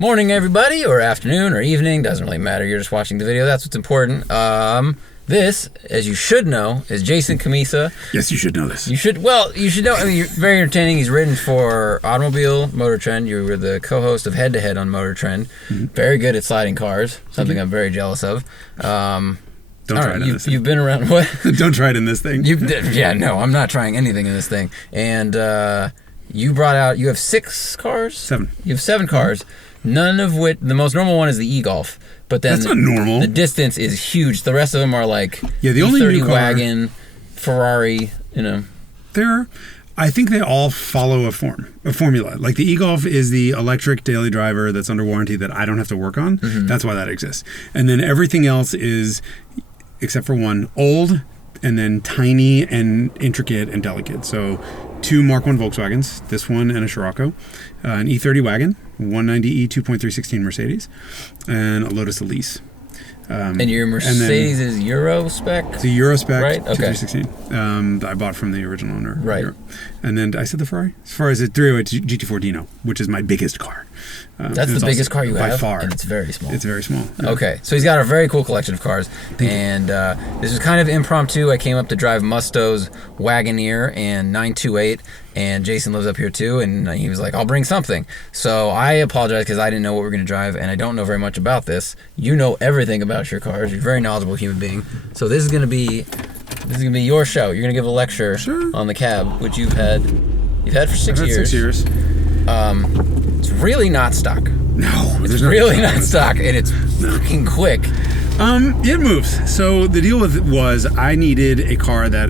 Morning, everybody, or afternoon, or evening. Doesn't really matter. You're just watching the video. That's what's important. This, as you should know, is Jason Cammisa. Yes, you should know this. You should know. I mean, you're very entertaining. He's written for Automobile, Motor Trend. You were the co-host of Head to Head on Motor Trend. Mm-hmm. Very good at sliding cars, something I'm very jealous of. Don't try it in this thing. You've been around, what? Don't try it in this thing. Yeah, no, I'm not trying anything in this thing. And you have 6 cars? 7. You have 7 cars. None of which, the most normal one is the e-Golf, but then that's not normal. The distance is huge. The rest of them are like the only E30 new car, wagon, Ferrari, I think they all follow a formula. Like the e-Golf is the electric daily driver that's under warranty that I don't have to work on. Mm-hmm. That's why that exists. And then everything else is, except for one, old and then tiny and intricate and delicate. So 2 Mark I Volkswagens, this one and a Scirocco, an E30 wagon, 190e 2.316 Mercedes, and a Lotus Elise. And your Mercedes is Euro spec? It's a Euro spec, right? Okay. 2.316 that I bought from the original owner. Right. And then I said the Ferrari? As far as a 308 GT4 Dino, which is my biggest car. That's the biggest car you have? By far. And it's very small. It's very small. Yeah. Okay. So he's got a very cool collection of cars. And this was kind of impromptu. I came up to drive Musto's Wagoneer and 928. And Jason lives up here too. And he was like, I'll bring something. So I apologize because I didn't know what we were going to drive. And I don't know very much about this. You know everything about your cars. You're a very knowledgeable human being. So this is going to be your show. You're going to give a lecture on the cab, which you've had for 6 years. 6 years. It's really not stock. No, it's really not stock, and it's fucking quick. It moves. So the deal with it was I needed a car that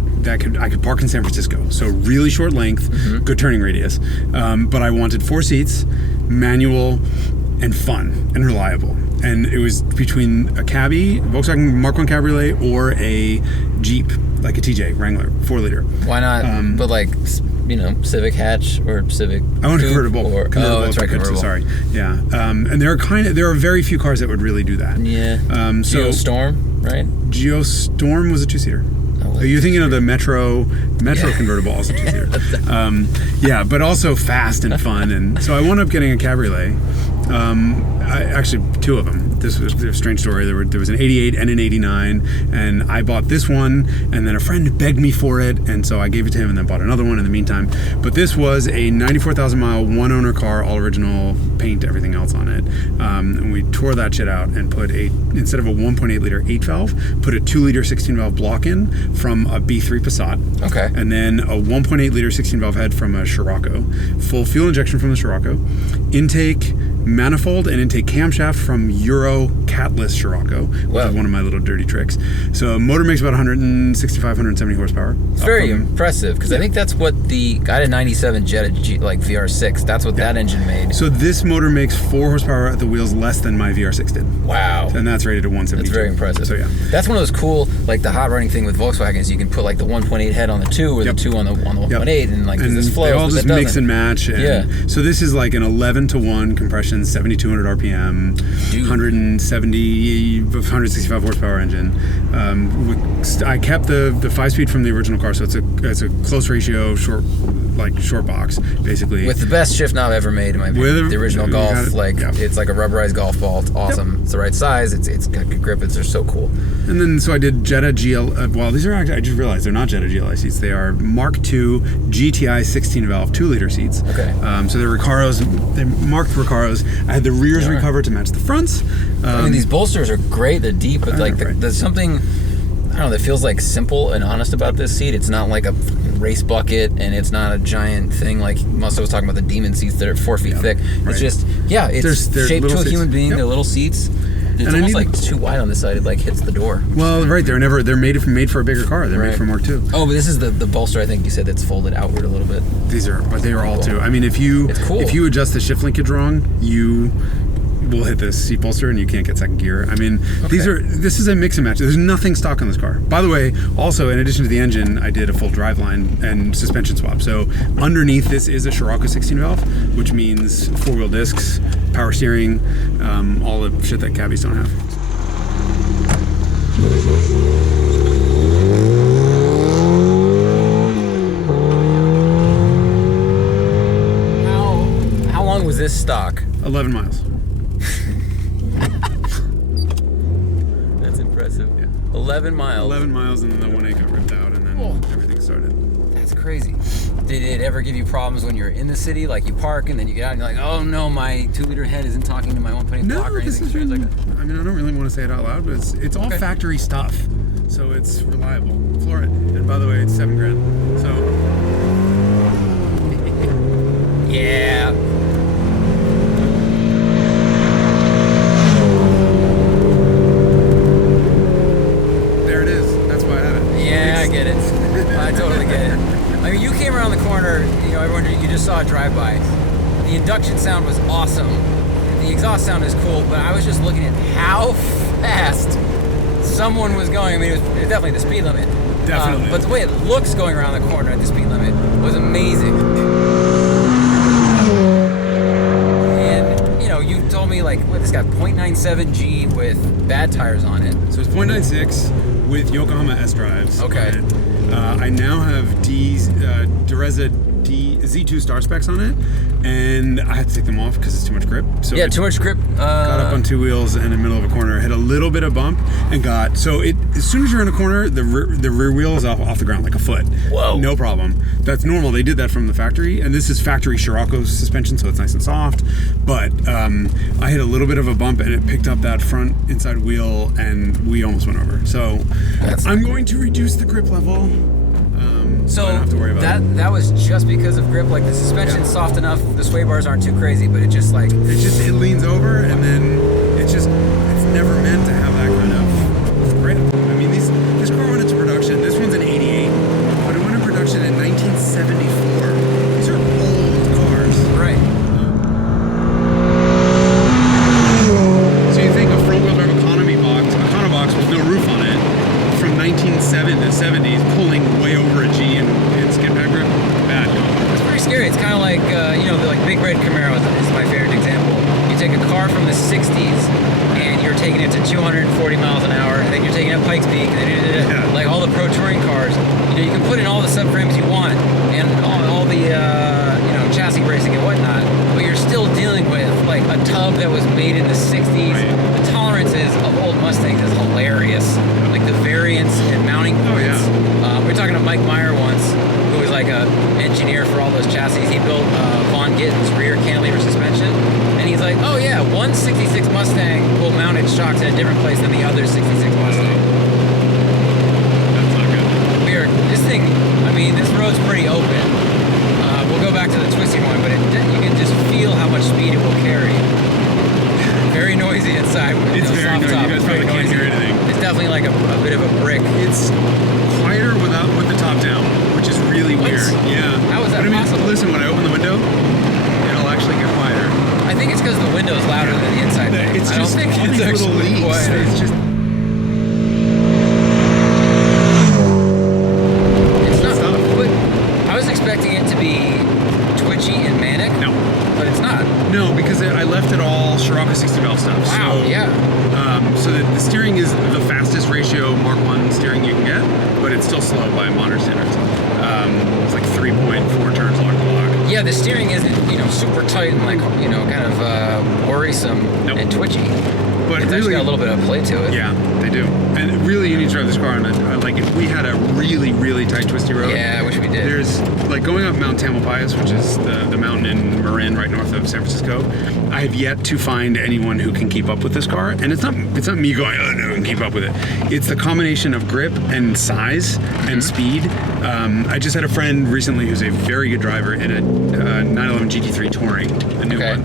I could park in San Francisco. So really short length, good turning radius. But I wanted 4 seats, manual, and fun and reliable. And it was between a Cabby, Volkswagen Mark I Cabriolet, or a Jeep, like a TJ Wrangler, 4-liter. Why not? But like, Civic hatch or Civic. I want a convertible. Oh, that's right, convertible. Sorry. Yeah. And there are very few cars that would really do that. Yeah. Geostorm, right? Geostorm was a 2-seater. Are you thinking of the Metro convertible, also 2-seater? Yeah, but also fast and fun. And so I wound up getting a Cabriolet. Actually, 2 of them. This was a strange story. There was an 88 and an 89, and I bought this one, and then a friend begged me for it, and so I gave it to him and then bought another one in the meantime. But this was a 94,000-mile, one-owner car, all original paint, everything else on it. And we tore that shit out and put instead of a 1.8-liter 8-valve, put a 2-liter 16-valve block in from a B3 Passat. Okay. And then a 1.8-liter 16-valve head from a Scirocco. Full fuel injection from the Scirocco. Intake manifold and intake camshaft from Euro catless Scirocco, which is one of my little dirty tricks. So motor makes about 165, 170 horsepower. It's very impressive because I think that's what I had a 97 Jetta VR6. That's what that engine made. So this motor makes 4 horsepower at the wheels less than my VR6 did. Wow. And that's rated at 172. That's very impressive. So yeah. That's one of those cool, like the hot running thing with Volkswagen is you can put like the 1.8 head on the 2 or the 2 on the 1.8 and like this flows. They all just mix and match. And so this is like an 11-to-1 compression, 7,200 RPM, 165 horsepower engine. I kept the 5-speed from the original car, so it's a close ratio, short box, basically. With the best shift knob ever made, in my opinion. The original Golf, it's like a rubberized golf ball. It's awesome. Yep. It's the right size. It's got good grip. They're so cool. And then so I did Jetta GL. Well, these are actually, I just realized they're not Jetta GLI seats. They are Mark II GTI 16-valve 2-liter seats. Okay. So they're Recaros. They're marked Recaros. I had the rears recovered to match the fronts. I mean, these bolsters are great. They're deep, but there's something, I don't know, that feels like simple and honest about this seat. It's not like a race bucket, and it's not a giant thing like Musto was talking about, the demon seats that are 4 feet thick. It's just, it's shaped to a human being. They're little seats. It's almost like too wide on this side. It like hits the door. Well, right. They're made for a bigger car. They're made for Mark II. Oh, but this is the bolster. I think you said that's folded outward a little bit. They are all too. I mean, if you adjust the shift linkage wrong, you will hit the seat bolster and you can't get second gear. I mean, this is a mix and match. There's nothing stock on this car. By the way, also in addition to the engine, I did a full driveline and suspension swap. So underneath this is a Scirocco 16-valve, which means 4-wheel discs, power steering, all the shit that Cabbies don't have. How long was this stock? 11 miles. 11 miles. 11 miles, and then the 1.8 got ripped out, and then everything started. That's crazy. Did it ever give you problems when you're in the city? Like you park and then you get out and you're like, oh no, my 2-liter head isn't talking to my 1.8 block or anything strange like that? I mean, I don't really want to say it out loud, but it's all factory stuff, so it's reliable. Floor it. And by the way, it's $7,000. So. Yeah. There it is. That's why I had it. Yeah, I get it. I totally get it. I mean, you came around the corner, everyone, you just saw a drive-by. The induction sound was awesome. The exhaust sound is cool, but I was just looking at how fast someone was going. I mean, it was definitely the speed limit. Definitely. But the way it looks going around the corner at the speed limit was amazing. And, you told me, this got 0.97 G with bad tires on it. So it's 0.96 with Yokohama S drives. Okay. I now have Dureza Z2 star specs on it, and I had to take them off because it's too much grip. So yeah, too much grip. Got up on two wheels in the middle of a corner, hit a little bit of bump, and as soon as you're in a corner, the rear wheel is off the ground like a foot. Whoa. No problem. That's normal. They did that from the factory, and this is factory Scirocco suspension, so it's nice and soft. But I hit a little bit of a bump, and it picked up that front inside wheel, and we almost went over. So I'm going to reduce the grip level. So I don't have to worry about it. That was just because of grip. Like the suspension's soft enough, the sway bars aren't too crazy, but it leans over, and then it's never meant to have that kind of grip. I mean, this car went into production. This one's an '88, but it went into production in 1974. These are old cars, right? So you think a front-wheel drive Econobox with no roof on it from 1970s, pulling way over a G in skid pad grip? Bad. It's pretty scary. It's kind of like, the Big Red Camaro is my favorite example. You take a car from the 60s and you're taking it to 240 miles an hour, and then you're taking it up Pikes Peak, and like all the pro touring cars. You can put in all the subframes you want and all the chassis bracing and whatnot, but you're still dealing with like a tub that was made in the 60s. Right. The tolerances of old Mustangs is hilarious. Like the variance and mounting points. We were talking to Mike Meyer once, who was like a engineer for all those chassis. He built Von Gitten's rear cantilever suspension, and he's like, oh yeah, one 66 Mustang will mount its shocks in a different place than the other 66 Mustang. That's not good. This road's pretty open. We'll go back to the twisting one, but you can just feel how much speed it will carry. Very noisy inside. It's very noisy. You guys probably can't hear anything. It's definitely like a bit of a brick. It's quieter with the top down, which is really weird. Yeah. How is that possible? Listen, when I open the window, it'll actually get quieter. I think it's because the window is louder than the inside. I don't think it's actually quieter. It's just. It's not. But I was expecting it to be twitchy and manic. No. But it's not. No, because I left it all Scirocco 60 valve stuff. Wow, so, so the steering is the fastest ratio Mark 1 steering you can get, but it's still slow by modern standards. It's like 3.4 turns lock to lock. Yeah, the steering isn't, super tight and kind of worrisome and twitchy. But it's actually got a little bit of play to it. Yeah, they do. And really, you need to drive this car on if we had a really, really tight, twisty road. Yeah, I wish we did. There's, going up Mount Tamalpais, which is the mountain in Marin, right north of San Francisco. I have yet to find anyone who can keep up with this car. And it's not me going, oh, no, I can keep up with it. It's the combination of grip and size and speed. I just had a friend recently who's a very good driver in a 911 GT3 Touring, the new one.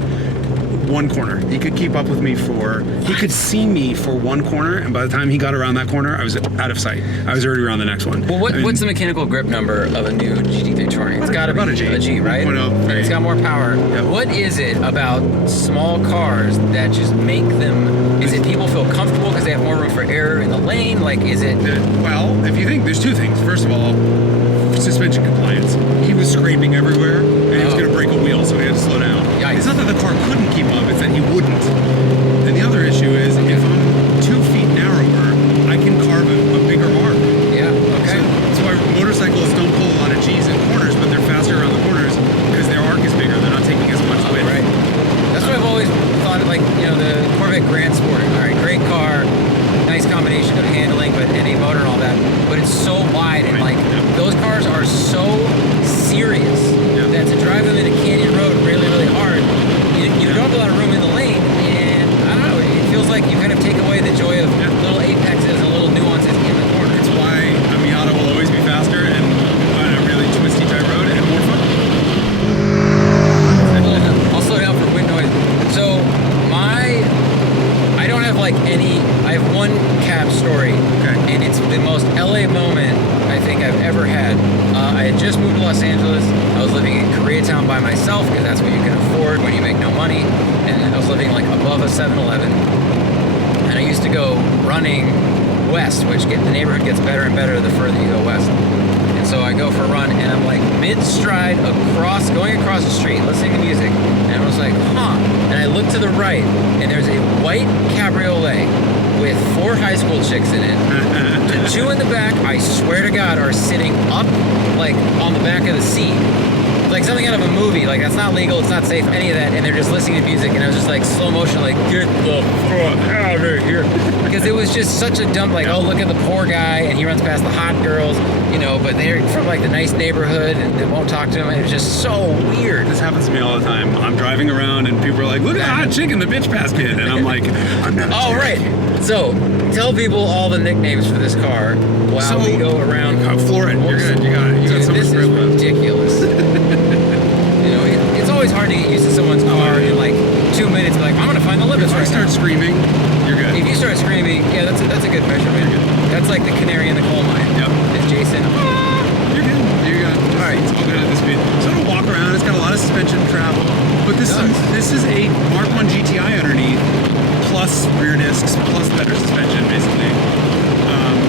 One corner. He could keep up with me he could see me for one corner, and by the time he got around that corner, I was out of sight. I was already around the next one. Well, what's the mechanical grip number of a new GT3 Touring? It's got to be about a G, right? 1.0. It's got more power. Yep. What is it about small cars that just make them... Is it people feel comfortable because they have more room for error in the lane? Is it... Well, if you think... There's two things. First of all, suspension compliance. He was scraping everywhere, and he was going to break a wheel, so he had to slow down. Yikes. It's not that the car couldn't keep up, it's that he wouldn't. And the other issue is, if I'm 2 feet narrower, I can carve a bigger mark. Yeah, okay. So that's why motorcyclists don't pull a lot of G's in corners, but they're faster around the corners because their arc is bigger. They're not taking as much width. Right. That's what I've always thought of, the Corvette Grand Sport. All right, great car, nice combination of handling, and a motor it's so wide, and like those cars are so serious that to drive them in a canyon road really, really hard, you don't have a lot of room in the lane, and I don't know, it feels like you kind of take away the joy of little apexes and little nuances in the corner. That's why a Miata will always be faster and on a really twisty tight road and more fun. I'll slow down for wind noise. So I don't have like any. I have one cab story, and it's the most LA moment I think I've ever had. I had just moved to Los Angeles. I was living in Koreatown by myself because that's what you can afford when you make no money. And I was living like above a 7-Eleven. And I used to go running west, which the neighborhood gets better and better the further you go west. And so I go for a run, and I'm like mid-stride going across the street, listening to music. And I was like, huh. And I look to the right, and there's a white cabriolet with 4 high school chicks in it. The 2 in the back, I swear to God, are sitting up, like on the back of the seat. Like something out of a movie. Like, that's not legal, it's not safe, any of that. And they're just listening to music, and I was just like slow motion, like, get the fuck out of here. Because it was just such a dumb, like, oh, look at the poor guy, and he runs past the hot girls, but they're from like the nice neighborhood, and they won't talk to him. And it was just so weird. This happens to me all the time. I'm driving around, and people are like, look at the hot chick in the bitch basket. And I'm like, I'm not a oh, chick. right. So, tell people all the nicknames for this car while we go around. Floor it. You're good. You got it. You got so much this is ridiculous. It's always hard to get used to someone's car in like 2 minutes. Like, I'm gonna find the limits. If I start screaming, you're good. If you start screaming, yeah, that's a good measurement. That's like the canary in the coal mine. Yep. It's Jason. You're good. You're good. All right. It's all good at this speed. So it'll walk around. It's got a lot of suspension travel, but this is a Mark 1 GTI underneath, plus rear discs, plus better suspension, basically.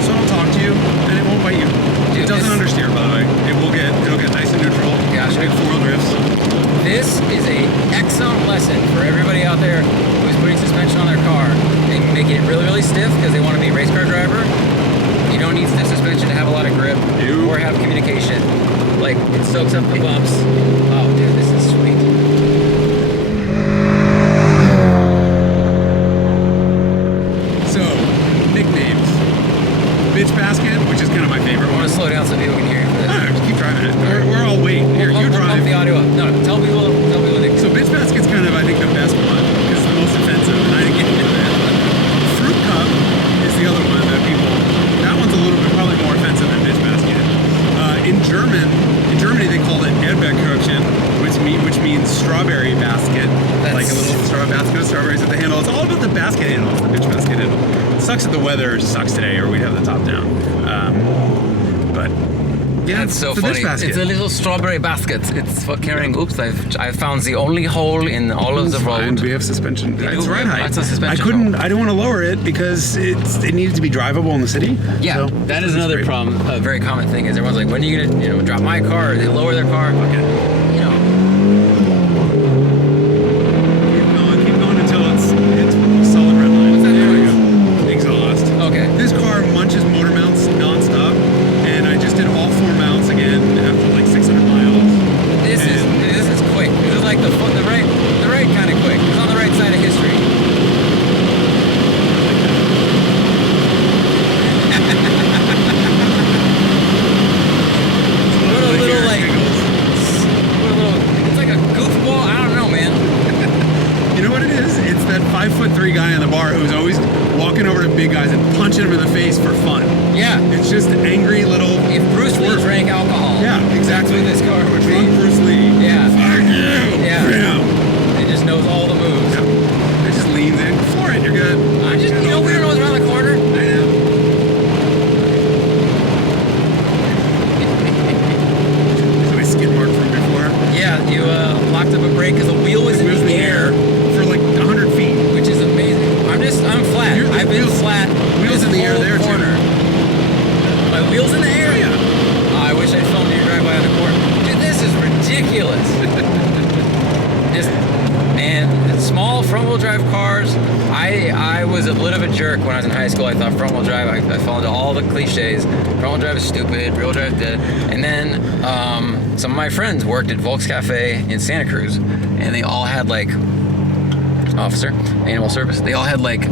So it'll talk to you, and it won't bite you. It doesn't understeer, by the way. It'll get nice and neutral. Gotcha. Big 4-wheel drifts. This is a excellent lesson for everybody out there who's putting suspension on their car and making it really, really stiff because they want to be a race car driver. You don't need stiff suspension to have a lot of grip or have communication. Like, it soaks up the bumps. Oh, dude, this is sweet. So, nicknames. Bitch basket, which is kind of my favorite I one. want to slow down so people can hear you for this. No, just keep driving it. We're all waiting. Here, you drive. Pump the audio up. No, tell people nicknames. So bitch basket's kind of, I think, the best one because it's the most offensive, and I didn't get into that. Fruit cup is the other one that that one's a little bit probably more offensive than bitch basket. In Germany they call it Erdbeerkirchen, which means strawberry basket. Like a little basket of strawberries at the handle. It's all about the basket handle, the bitch basket handle. It sucks that the weather sucks today, or we'd have the top down. But yeah, that's so funny. It's a little strawberry basket. It's for carrying. Oops, I found the only hole in all of the road. We have suspension. It's ride height. That's a suspension. I don't want to lower it because it needs to be drivable in the city. Yeah, so, that is another problem. A very common thing is everyone's like, when are you gonna drop my car? Or they lower their car. Okay. Keep going until it's solid red line. What's that? There we go. Exhaust. Okay. This car munches motor mounts nonstop, and I just did all 4 mounts again after like 600 miles. This is quick. This is like the right kind of quick. It's on the right side of history. It's like a goofball. I don't know, man. You know what it is? It's that 5'3" guy in the bar who's always walking over to big guys and punching them in the face for fun. Yeah. It's just angry little. If Bruce Lee drank alcohol. Yeah, exactly. That's what this car would be. Drunk Bruce Lee. Yeah. Fuck you. Yeah. It just knows all the moves. Yep. It just leans in. Floor it. You're good. We don't know what's around the corner. I know. So I skid mark from before. Yeah, you locked up a brake because the wheel was in the air for like 100 feet, which is amazing. I'm flat. I've been flat. Wheels in the air there too. My wheels in the air. Yeah. I wish I'd filmed your drive by on the corner. Dude, this is ridiculous. Just, man, small front-wheel drive cars. I was a little bit of a jerk when I was in high school. I thought front-wheel drive, I fell into all the cliches. Front-wheel drive is stupid, rear-wheel drive dead. And then some of my friends worked at Volkswagen in Santa Cruz, and they all had like officer, animal service. They all had like,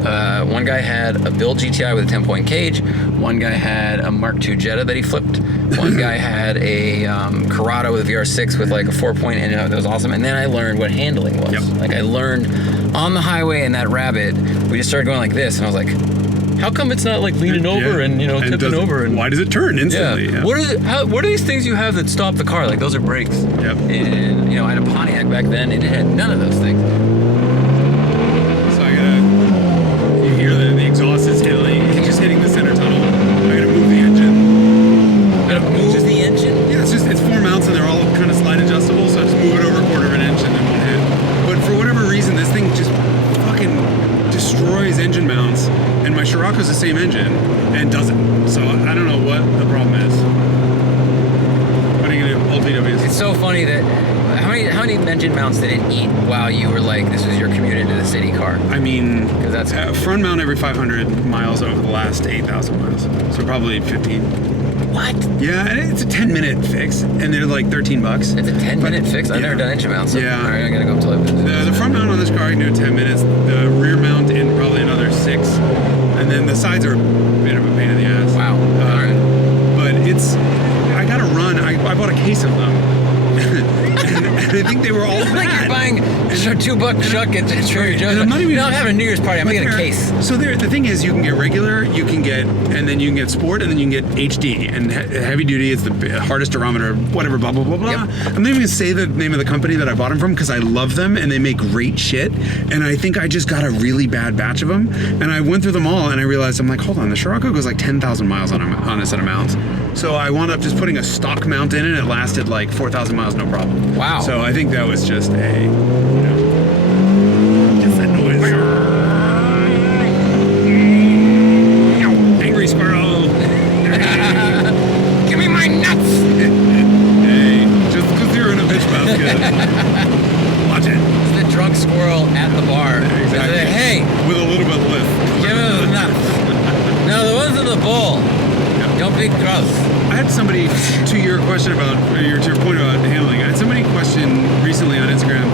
one guy had a Build GTI with a 10-point cage. One guy had a Mark II Jetta that he flipped. One guy had a Corrado with a VR6 with like a 4-point, and that was awesome. And then I learned what handling was. Yep. Like I learned on the highway in that Rabbit, we just started going like this, and I was like, how come it's not like leaning over and tipping over? And why does it turn instantly? Yeah. What are these things you have that stop the car? Like those are brakes. Yep. And I had a Pontiac back then, and it had none of those things. So you hear the exhaust is hitting the center tunnel. I gotta move the engine. Move the engine? Yeah, it's 4 mounts and they're all kind of slide adjustable, so I just move it over a quarter of an inch and then one hit. But for whatever reason, this thing just fucking destroys engine mounts, and my Scirocco's the same engine and doesn't. So I don't know what the problem is. What are you gonna do? Old VWs. It's so funny that how many engine mounts did it eat while you were like, this was your commute into the city car? I mean, because that's front mount every 500 miles over the last 8,000 miles, so probably 15. What? Yeah, and it's a 10-minute fix, and they're like $13. It's a 10-minute fix? I've never done engine mounts. So yeah. All right, I gotta go up to the front mount on this car I can do in 10 minutes. The rear mount in probably another 6, and then the sides are a bit of a pain in the ass. Wow. All right. But I gotta run. I bought a case of them. and I think they were all like bad. You're buying $2 chuck at Trader Joe's. I'm not even having a New Year's party. I'm gonna get a case. So the thing is, you can get regular, and then you can get sport, and then you can get HD. And heavy duty is the hardest durometer, whatever, blah, blah, blah, blah. Yep. I'm not even gonna say the name of the company that I bought them from because I love them and they make great shit. And I think I just got a really bad batch of them. And I went through them all and I realized, I'm like, hold on, the Scirocco goes like 10,000 miles on a set of mounts. So I wound up just putting a stock mount in and it lasted like 4,000 miles, no problem. Wow. So I think that was just just that noise. Angry squirrel. Give me my nuts. Hey, just because you're in a bitch basket. Watch it. It's the drunk squirrel at the bar. Exactly. Like, hey, with a little bit of lift. give me the nuts. No, the ones in the bowl. Don't be gross. I had somebody, to your question about, to your point about handling, I had somebody question recently on Instagram,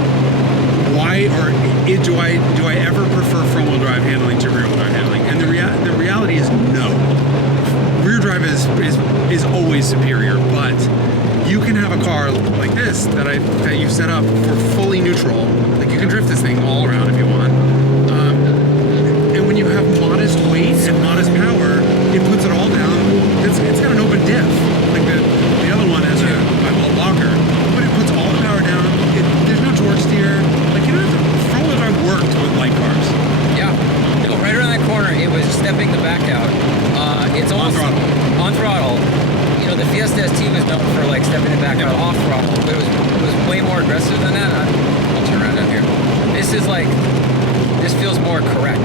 why do I ever prefer front wheel drive handling to rear wheel drive handling? And the reality is no. Rear drive is always superior, but you can have a car like this that you've set up for fully neutral. Like you can drift this thing all around if you want. And when you have modest weight and modest power, it puts it all down. It's got an open diff. Like the other one has a locker, but it puts all the power down. There's no torque steer. Like you don't have to. Front wheel drive worked with light cars. Yeah. No, right around that corner, it was stepping the back out. It's On throttle. On throttle. The Fiesta ST was known for like stepping it back out off throttle, but it was way more aggressive than that. I'll turn around down here. This feels more correct,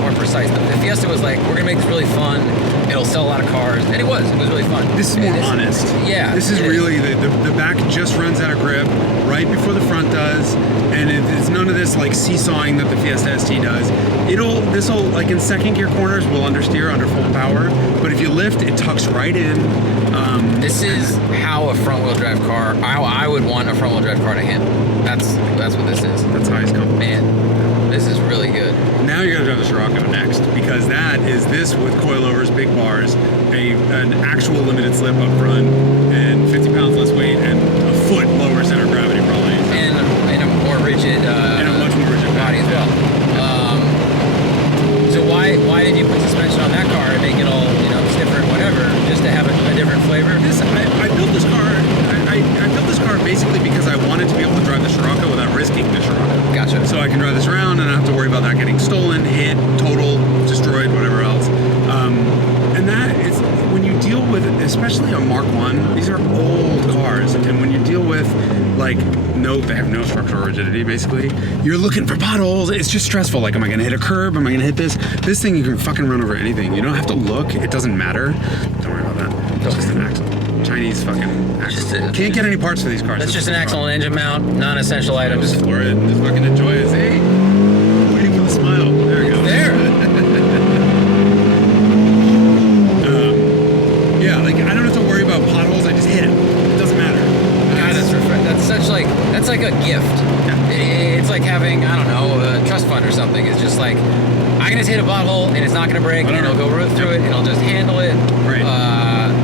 more precise. The Fiesta was like, we're gonna make this really fun. It'll sell a lot of cars, and it was really fun. This is more honest. Yeah. This is really the back just runs out of grip right before the front does, and it's none of this like seesawing that the Fiesta ST does. This'll like in second gear corners will understeer under full power, but if you lift, it tucks right in. This is how a front wheel drive car. How I would want a front wheel drive car to handle. That's what this is. That's highest compliment. Man, this is really good. Now you're gonna drive the Scirocco next, because that is this with coilovers, big bars, an actual limited slip up front, and 50 pounds less weight, and a foot lower center of gravity probably. And a more rigid. And a much more rigid body as well. So why did you put suspension on that car and make it all stiffer and whatever, just to have a different flavor? I built this car. I built this car basically because I wanted to be able to drive the Scirocco without risking the Scirocco. Gotcha. So I can drive this around and I don't have to worry about that getting stolen, hit, totaled, destroyed, whatever else. And that is when you deal with, especially a Mark 1, these are old cars, and when you deal with they have no structural rigidity basically. You're looking for potholes. It's just stressful. Like, am I gonna hit a curb? Am I gonna hit this? This thing you can fucking run over anything. You don't have to look. It doesn't matter. Don't worry about that. It's just an axle. Chinese fucking axle. Can't get any parts for these cars. That's just an axle and engine mount, non-essential items. Just floor it and just fucking enjoy it. Hey, waiting for the smile. There we go. There. Yeah, like I don't have to worry about potholes. I just hit them. It doesn't matter. God, that's that's like a gift. It's like having, I don't know, a trust fund or something. It's just like, I'm gonna hit a bottle and it's not gonna break, and it'll go right through it, and it'll just handle it. Right.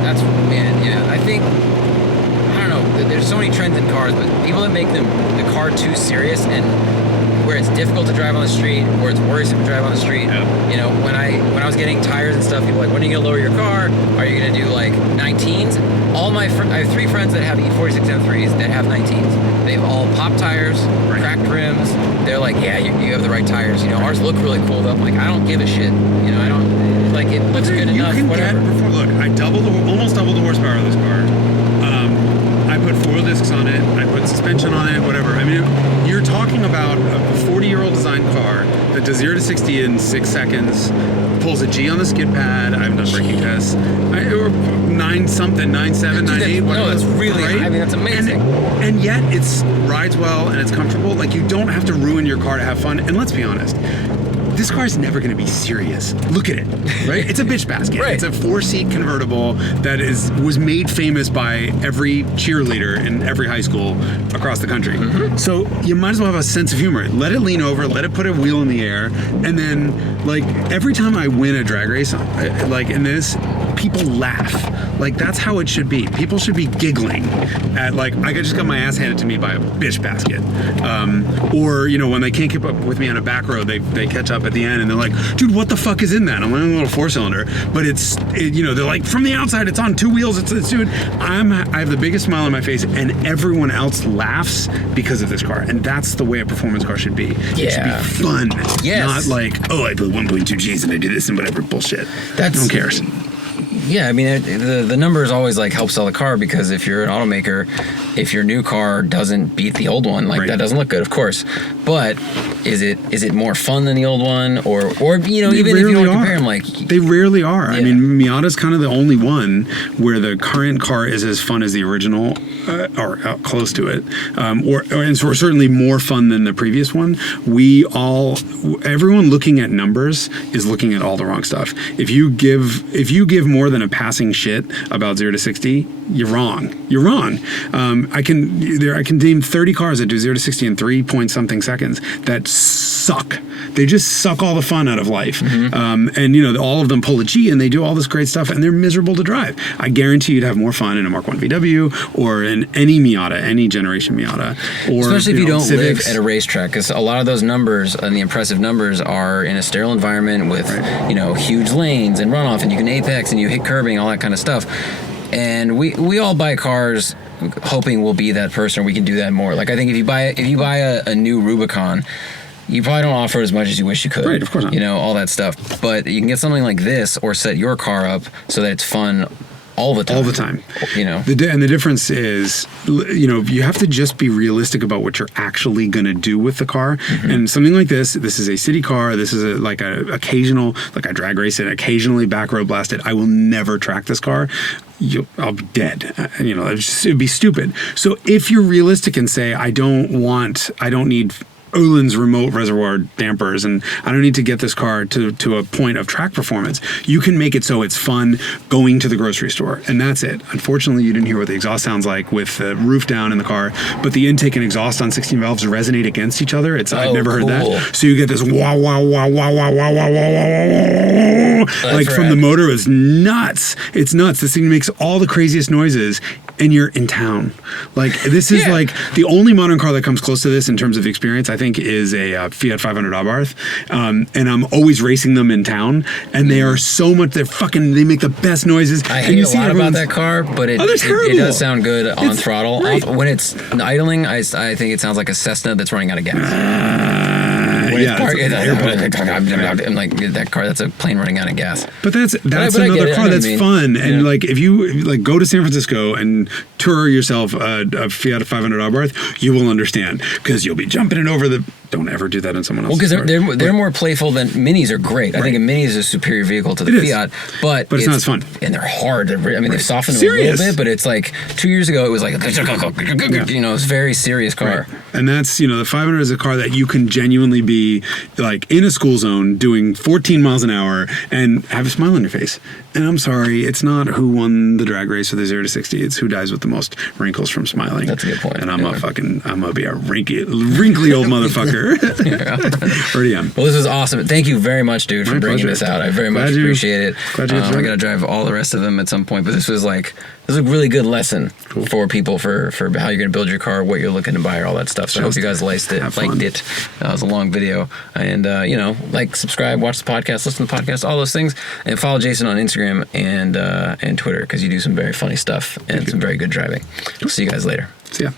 That's, man, yeah. I think, I don't know, there's so many trends in cars, but people that make the car too serious and where it's difficult to drive on the street, where it's worrisome to drive on the street. Yeah. You know, when I was getting tires and stuff, people were like, when are you gonna lower your car? Are you gonna do like 19s? I have 3 friends that have E46 M3s that have 19s. They've all popped tires, cracked rims. They're like, yeah, you have the right tires. You know, ours look really cool though. I'm like, I don't give a shit. You know, I don't, like, it looks good enough, whatever. Look, I almost doubled the horsepower of this car. I put 4 discs on it. I put suspension on it, whatever. I mean, you're talking about a 40-year-old design car that does 0 to 60 in 6 seconds, pulls a G on the skid pad. I haven't done braking tests. Or 9 something, 9.7, 9.8, whatever. No, that's really, right? I mean, that's amazing. And yet, it's rides well and it's comfortable. Like, you don't have to ruin your car to have fun. And let's be honest, this car is never going to be serious. Look at it, right? It's a bitch basket. Right. It's a 4-seat convertible that was made famous by every cheerleader in every high school across the country. Mm-hmm. So you might as well have a sense of humor. Let it lean over, let it put a wheel in the air, and then, like, every time I win a drag race, like in this, people laugh. Like, that's how it should be. People should be giggling at, like, I just got my ass handed to me by a bitch basket. Or, you know, when they can't keep up with me on a back road, they catch up at the end and they're like, dude, what the fuck is in that? I'm in a little 4-cylinder, but you know, they're like, from the outside, it's on 2 wheels. It's dude, I have the biggest smile on my face, and everyone else laughs because of this car. And that's the way a performance car should be. Yeah. It should be fun. Yes. Not like, oh, I put 1.2 G's and I do this and whatever bullshit. No one cares. Yeah, I mean, the numbers always like help sell the car, because if you're an automaker, if your new car doesn't beat the old one, like that doesn't look good, of course. But is it more fun than the old one, or you know, even if you don't compare them, like they rarely are. Yeah. I mean, Miata's kind of the only one where the current car is as fun as the original, or close to it, and so certainly more fun than the previous one. Everyone looking at numbers is looking at all the wrong stuff. If you give more than a passing shit about 0 to 60, you're wrong. You're wrong. I can name 30 cars that do 0 to 60 in 3 point something seconds that suck. They just suck all the fun out of life. Mm-hmm. And you know, all of them pull a G and they do all this great stuff, and they're miserable to drive. I guarantee you'd have more fun in a Mark I VW or in any Miata, any generation Miata, or especially if you don't Civics. live at a racetrack, because a lot of those numbers and the impressive numbers are in a sterile environment with you know, huge lanes and runoff, and you can apex and you hit curbing, all that kind of stuff. And we all buy cars hoping we'll be that person, or we can do that more. Like, I think if you buy a new Rubicon, you probably don't offer as much as you wish you could. Right, of course not. You know, all that stuff. But you can get something like this, or set your car up so that it's fun all the time. All the time. You know. And the difference is, you know, you have to just be realistic about what you're actually going to do with the car. Mm-hmm. And something like this is a city car. This is like occasional, like I drag race it, occasionally back road blast it. I will never track this car. I'll be dead. You know, it'd be stupid. So if you're realistic and say, I don't need Öhlins remote reservoir dampers, and I don't need to get this car to a point of track performance, you can make it so it's fun going to the grocery store, and that's it. Unfortunately, you didn't hear what the exhaust sounds like with the roof down in the car, but the intake and exhaust on 16 valves resonate against each other. I've never heard that. So you get this wah wah wah wah wah wah wah wah wah, like from the motor. It's nuts. It's nuts. This thing makes all the craziest noises, and you're in town. Like, this is like the only modern car that comes close to this in terms of experience, I think, is a Fiat 500 Abarth. And I'm always racing them in town, and they are so much, they make the best noises. I hate a lot about that car, but it does sound good on throttle. Right. When it's idling, I think it sounds like a Cessna that's running out of gas. I'm like, that car, that's a plane running out of gas. But that's another car that's fun. And like, if you like go to San Francisco and tour yourself a Fiat 500 Abarth, you will understand, because you'll be jumping it over the. Don't ever do that in someone else's car. Because they're more playful than Minis are great. I think a Mini is a superior vehicle to the Fiat, but it's not as fun. And they're hard. They've softened them a little bit, but it's like 2 years ago it was like, you know, it's a very serious car. Right. And that's, you know, the 500 is a car that you can genuinely be like in a school zone doing 14 miles an hour and have a smile on your face. And I'm sorry, it's not who won the drag race of the 0 to 60. It's who dies with the most wrinkles from smiling. That's a good point. And I'm gonna be a wrinkly old motherfucker. Already am. Well, this was awesome. Thank you very much, dude, for bringing this out. I very much appreciate it. Glad you I gotta drive all the rest of them at some point, but this was a really good lesson for people for how you're gonna build your car, what you're looking to buy, or all that stuff. So I hope you guys liked it. It was a long video, and subscribe, watch the podcast, listen to the podcast, all those things, and follow Jason on Instagram and Twitter, because you do some very funny stuff and some very good driving. We'll see you guys later. See ya.